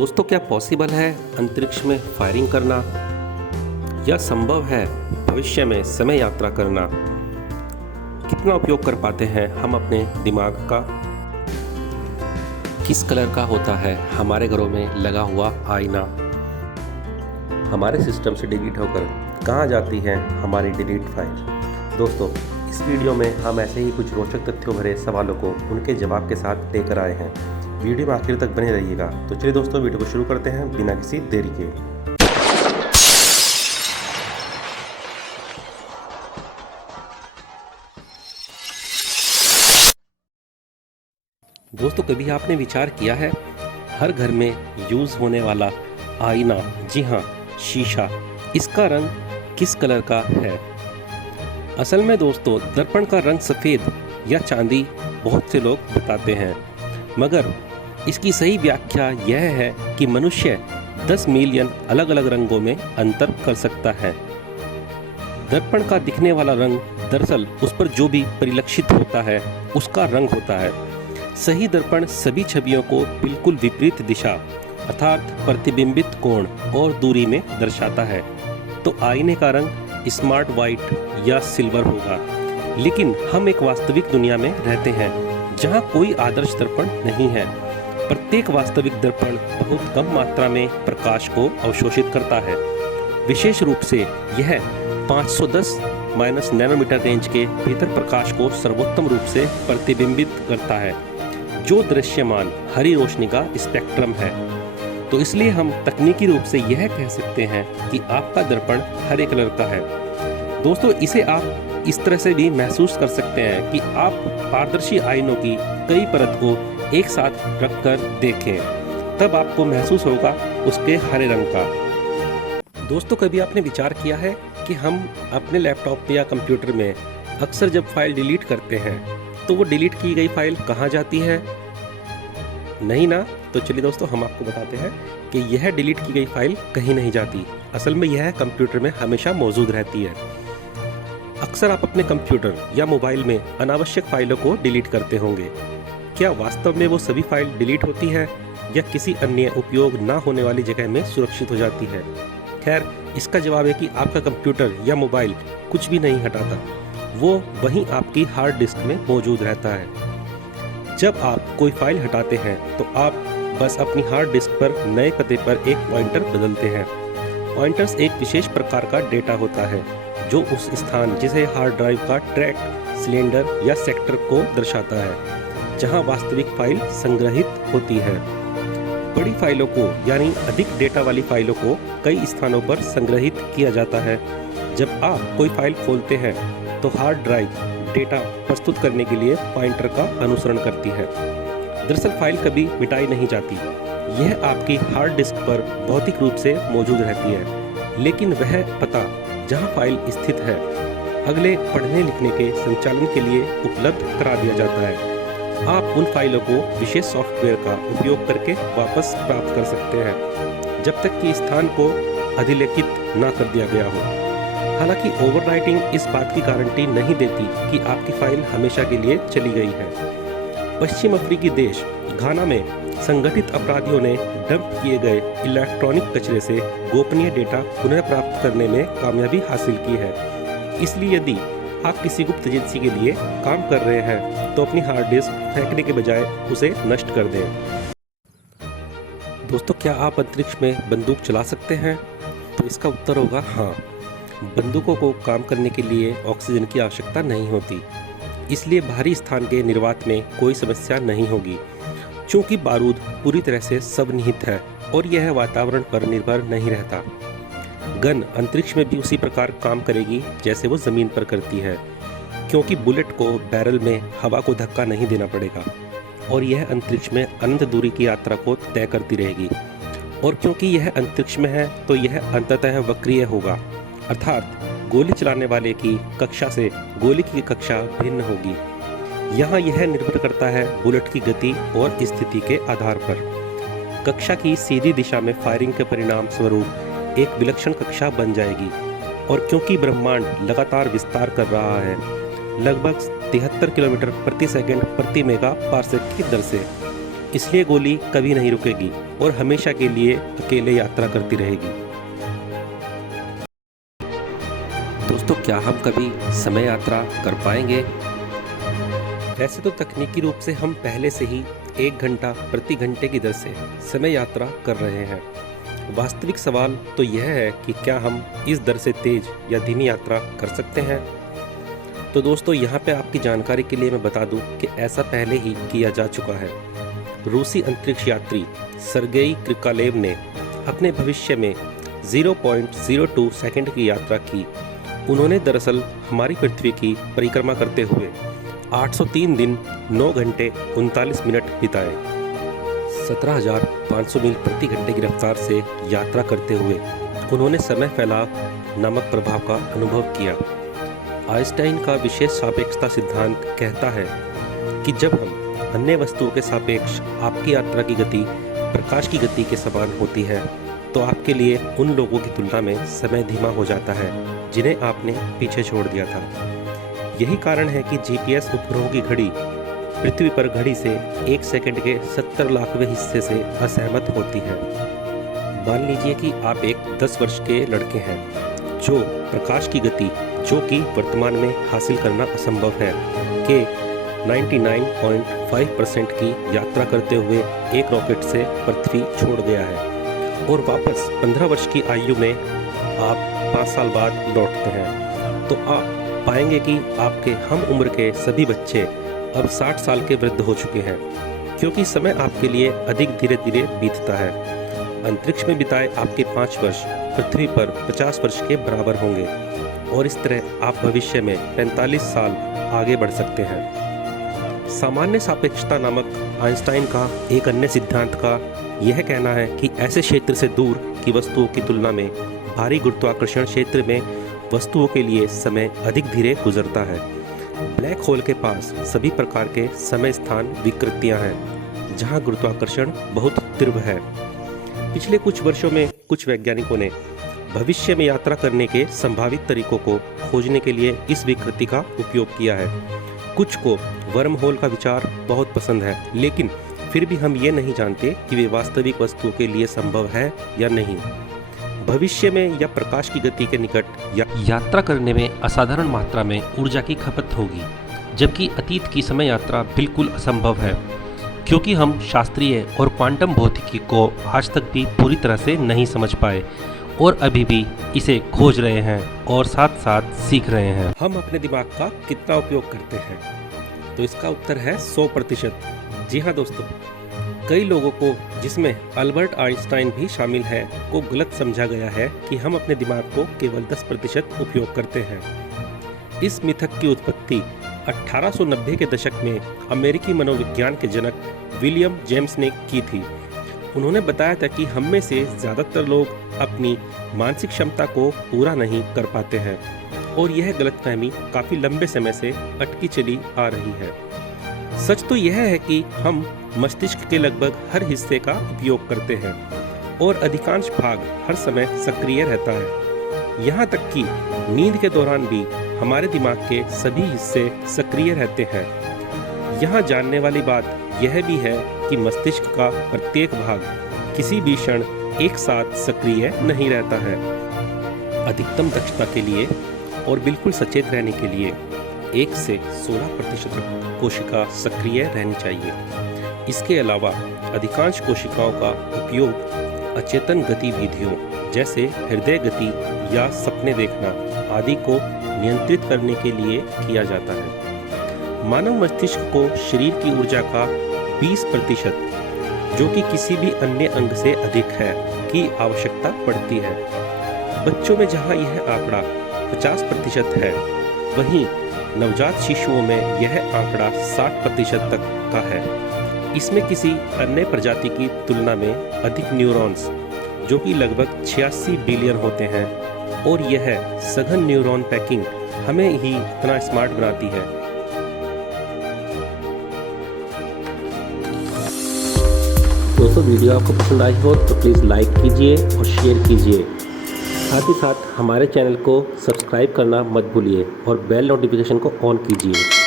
दोस्तों, क्या पॉसिबल है अंतरिक्ष में फायरिंग करना, या संभव है भविष्य में समय यात्रा करना? कितना उपयोग कर पाते हैं हम अपने दिमाग का? किस कलर का होता है हमारे घरों में लगा हुआ आईना? हमारे सिस्टम से डिलीट होकर कहाँ जाती है हमारी डिलीट फाइल? दोस्तों, इस वीडियो में हम ऐसे ही कुछ रोचक तथ्यों भरे सवालों को उनके जवाब के साथ लेकर आए हैं। वीडियो में आखिर तक बने रहिएगा। तो चलिए दोस्तों, वीडियो को शुरू करते हैं बिना किसी देरी के। दोस्तों, कभी आपने विचार किया है हर घर में यूज होने वाला आईना, जी हाँ, शीशा, इसका रंग किस कलर का है? असल में दोस्तों, दर्पण का रंग सफ़ेद या चांदी बहुत से लोग बताते हैं, मगर इसकी सही व्याख्या यह है कि मनुष्य 10 मिलियन अलग अलग रंगों में अंतर कर सकता है। दर्पण का दिखने वाला रंग दरअसल उस पर जो भी परिलक्षित होता है उसका रंग होता है। सही दर्पण सभी छवियों को बिल्कुल विपरीत दिशा अर्थात प्रतिबिंबित कोण और दूरी में दर्शाता है। तो आईने का रंग स्मार्ट वाइट या सिल्वर होगा। लेकिन हम एक वास्तविक दुनिया में रहते हैं जहां कोई आदर्श दर्पण नहीं है। प्रत्येक वास्तविक दर्पण बहुत कम मात्रा में प्रकाश को अवशोषित करता है। विशेष रूप से यह 510 माइनस नैनोमीटर रेंज के भीतर प्रकाश को सर्वोत्तम रूप से प्रतिबिंबित करता है, जो दृश्यमान हरी रोशनी का स्पेक्ट्रम है। तो इसलिए हम तकनीकी रूप से यह कह सकते हैं कि आपका दर्पण हरे कलर का है। दोस्तों, इसे आप इस तरह से भी महसूस कर सकते हैं कि आप पारदर्शी आईनों की कई परत को एक साथ रखकर देखें, तब आपको महसूस होगा उसके हरे रंग का। दोस्तों, कभी आपने विचार किया है कि हम अपने लैपटॉप या कंप्यूटर में अक्सर जब फाइल डिलीट करते हैं तो वो डिलीट की गई फाइल कहाँ जाती है? नहीं ना? तो चलिए दोस्तों, हम आपको बताते हैं कि यह डिलीट की गई फाइल कहीं नहीं जाती। असल में यह कंप्यूटर में हमेशा मौजूद रहती है। अक्सर आप अपने कंप्यूटर या मोबाइल में अनावश्यक फाइलों को डिलीट करते होंगे। क्या वास्तव में वो सभी फाइल डिलीट होती है या किसी अन्य उपयोग ना होने वाली जगह में सुरक्षित हो जाती है? खैर, इसका जवाब है कि आपका कंप्यूटर या मोबाइल कुछ भी नहीं हटाता, वो वहीं आपकी हार्ड डिस्क में मौजूद रहता है। जब आप कोई फाइल हटाते हैं तो आप बस अपनी हार्ड डिस्क पर नए पते पर एक पॉइंटर बदलते हैं। पॉइंटर्स एक विशेष प्रकार का डेटा होता है जो उस स्थान, जिसे हार्ड ड्राइव का ट्रैक, सिलेंडर या सेक्टर को दर्शाता है, जहां वास्तविक फाइल संग्रहित होती है। बड़ी फाइलों को यानी अधिक डेटा वाली फाइलों को कई स्थानों पर संग्रहित किया जाता है। जब आप कोई फाइल खोलते हैं तो हार्ड ड्राइव डेटा प्रस्तुत करने के लिए पॉइंटर का अनुसरण करती है। दरअसल फाइल कभी मिटाई नहीं जाती, यह आपकी हार्ड डिस्क पर भौतिक रूप से मौजूद रहती है, लेकिन वह पता जहां फाइल स्थित है अगले पढ़ने लिखने के संचालन के लिए उपलब्ध करा दिया जाता है। आप उन फाइलों को विशेष सॉफ्टवेयर का उपयोग करके वापस प्राप्त कर सकते हैं जब तक कि स्थान को अधिलेखित ना कर दिया गया हो। हालांकि ओवरराइटिंग इस बात की गारंटी नहीं देती कि आपकी फाइल हमेशा के लिए चली गई है। पश्चिम अफ्रीकी देश घाना में संगठित अपराधियों ने डंप किए गए इलेक्ट्रॉनिक कचरे से गोपनीय डेटा पुनः प्राप्त करने में कामयाबी हासिल की है। इसलिए यदि आप किसी गुप्त एजेंसी के लिए काम कर रहे हैं तो अपनी हार्ड डिस्क फेंकने के बजाय उसे नष्ट कर दें। दोस्तों, क्या आप अंतरिक्ष में बंदूक चला सकते हैं? तो इसका उत्तर होगा हाँ। बंदूकों को काम करने के लिए ऑक्सीजन की आवश्यकता नहीं होती, इसलिए बाहरी स्थान के निर्वात में कोई समस्या नहीं होगी। चूँकि बारूद पूरी तरह से सबनिहित है और यह वातावरण पर निर्भर नहीं रहता। गन अंतरिक्ष में भी उसी प्रकार काम करेगी जैसे वो ज़मीन पर करती है, क्योंकि बुलेट को बैरल में हवा को धक्का नहीं देना पड़ेगा और यह अंतरिक्ष में अनंत दूरी की यात्रा को तय करती रहेगी। और क्योंकि यह अंतरिक्ष में है तो यह अंततः वक्रीय होगा, अर्थात गोली चलाने वाले की कक्षा से गोली की कक्षा भिन्न होगी। यहाँ यह निर्भर करता है बुलेट की गति और स्थिति के आधार पर। कक्षा की सीधी दिशा में फायरिंग के परिणाम स्वरूप एक विलक्षण कक्षा बन जाएगी। और क्योंकि ब्रह्मांड लगातार विस्तार कर रहा है, लगभग 73 किलोमीटर प्रति सेकंड प्रति मेगा पार्सेक की दर से, इसलिए गोली कभी नहीं रुकेगी और हमेशा के लिए अकेले यात्रा करती रहेगी। दोस्तों, क्या हम कभी समय यात्रा कर पाएंगे? वैसे तो तकनीकी रूप से हम पहले से ही 1 घंटा प्रति घंटे की दर से समय यात्रा कर रहे हैं। वास्तविक सवाल तो यह है कि क्या हम इस दर से तेज या धीमी यात्रा कर सकते हैं? तो दोस्तों, यहाँ पे आपकी जानकारी के लिए मैं बता दूं कि ऐसा पहले ही किया जा चुका है। रूसी अंतरिक्ष यात्री सर्गेई क्रिकालेव ने अपने भविष्य में 0.02 सेकंड की यात्रा की। उन्होंने दरअसल हमारी पृथ्वी की परिक्रमा करते हुए 803 दिन 9 घंटे 39 मिनट बिताए। 17,500 मील प्रति घंटे की रफ्तार से यात्रा करते हुए उन्होंने समय फैलाव नामक प्रभाव का अनुभव किया। आइंस्टाइन का विशेष सापेक्षता सिद्धांत कहता है कि जब हम अन्य वस्तुओं के सापेक्ष आपकी यात्रा की गति प्रकाश की गति के समान होती है, तो आपके लिए उन लोगों की तुलना में समय धीमा हो जाता है जिन्हें आपने पीछे छोड़ दिया था। यही कारण है कि जीपीएस उपग्रहों की घड़ी पृथ्वी पर घड़ी से 1 सेकंड के 70 लाखवें हिस्से से असहमत होती है। मान लीजिए कि आप एक 10 वर्ष के लड़के हैं जो प्रकाश की गति, जो कि वर्तमान में हासिल करना असंभव है, के 99.5% की यात्रा करते हुए एक रॉकेट से पृथ्वी छोड़ गया है और वापस 15 वर्ष की आयु में आप 5 साल बाद लौटते हैं, तो आप पाएंगे कि आपके हम उम्र के सभी बच्चे अब 60 साल के वृद्ध हो चुके हैं, क्योंकि समय आपके लिए अधिक धीरे धीरे बीतता है। अंतरिक्ष में बिताए आपके 5 वर्ष पृथ्वी पर 50 वर्ष के बराबर होंगे और इस तरह आप भविष्य में 45 साल आगे बढ़ सकते हैं। सामान्य सापेक्षता नामक आइंस्टाइन का एक अन्य सिद्धांत का यह कहना है कि ऐसे क्षेत्र से दूर की वस्तुओं की तुलना में भारी गुरुत्वाकर्षण क्षेत्र में वस्तुओं के लिए समय अधिक धीरे गुजरता है। ब्लैक होल के पास सभी प्रकार के समय स्थान विकृतियां हैं जहां गुरुत्वाकर्षण बहुत तीव्र है। पिछले कुछ वर्षों में कुछ वैज्ञानिकों ने भविष्य में यात्रा करने के संभावित तरीकों को खोजने के लिए इस विकृति का उपयोग किया है। कुछ को वर्म होल का विचार बहुत पसंद है, लेकिन फिर भी हम ये नहीं जानते कि वे वास्तविक वस्तुओं के लिए संभव है या नहीं। भविष्य में या प्रकाश की गति के निकट यात्रा करने में असाधारण मात्रा में ऊर्जा की खपत होगी, जबकि अतीत की समय यात्रा बिल्कुल असंभव है, क्योंकि हम शास्त्रीय और क्वांटम भौतिकी को आज तक भी पूरी तरह से नहीं समझ पाए और अभी भी इसे खोज रहे हैं और साथ साथ सीख रहे हैं। हम अपने दिमाग का कितना उपयोग करते हैं? तो इसका उत्तर है 100%। जी हाँ दोस्तों, कई लोगों को, जिसमें अल्बर्ट आइंस्टाइन भी शामिल है, को गलत समझा गया है कि हम अपने दिमाग को केवल 10% उपयोग करते हैं। इस मिथक की उत्पत्ति 1890 के दशक में अमेरिकी मनोविज्ञान के जनक विलियम जेम्स ने की थी। उन्होंने बताया था कि हम में से ज़्यादातर लोग अपनी मानसिक क्षमता को पूरा नहीं कर पाते हैं और यह गलतफहमी काफ़ी लंबे समय से अटकी चली आ रही है। सच तो यह है कि हम मस्तिष्क के लगभग हर हिस्से का उपयोग करते हैं और अधिकांश भाग हर समय सक्रिय रहता है। यहाँ तक कि नींद के दौरान भी हमारे दिमाग के सभी हिस्से सक्रिय रहते हैं। यहाँ जानने वाली बात यह भी है कि मस्तिष्क का प्रत्येक भाग किसी भी क्षण एक साथ सक्रिय नहीं रहता है। अधिकतम दक्षता के लिए और बिल्कुल सचेत रहने के लिए 1 से 16% कोशिका सक्रिय रहनी चाहिए। इसके अलावा अधिकांश कोशिकाओं का उपयोग अचेतन गतिविधियों जैसे हृदय गति या सपने देखना आदि को नियंत्रित करने के लिए किया जाता है। मानव मस्तिष्क को शरीर की ऊर्जा का 20%, जो कि किसी भी अन्य अंग से अधिक है, की आवश्यकता पड़ती है। बच्चों में जहां यह आंकड़ा 50% है, वहीं नवजात शिशुओं में यह आंकड़ा 60% तक का है। इसमें किसी अन्य प्रजाति की तुलना में अधिक न्यूरॉन्स, जो कि लगभग 86 बिलियन होते हैं, और यह सघन न्यूरॉन पैकिंग हमें ही इतना स्मार्ट बनाती है। दोस्तों, वीडियो आपको पसंद आई हो तो प्लीज़ लाइक कीजिए और शेयर कीजिए। साथ ही साथ हमारे चैनल को सब्सक्राइब करना मत भूलिए और बेल नोटिफिकेशन को ऑन कीजिए।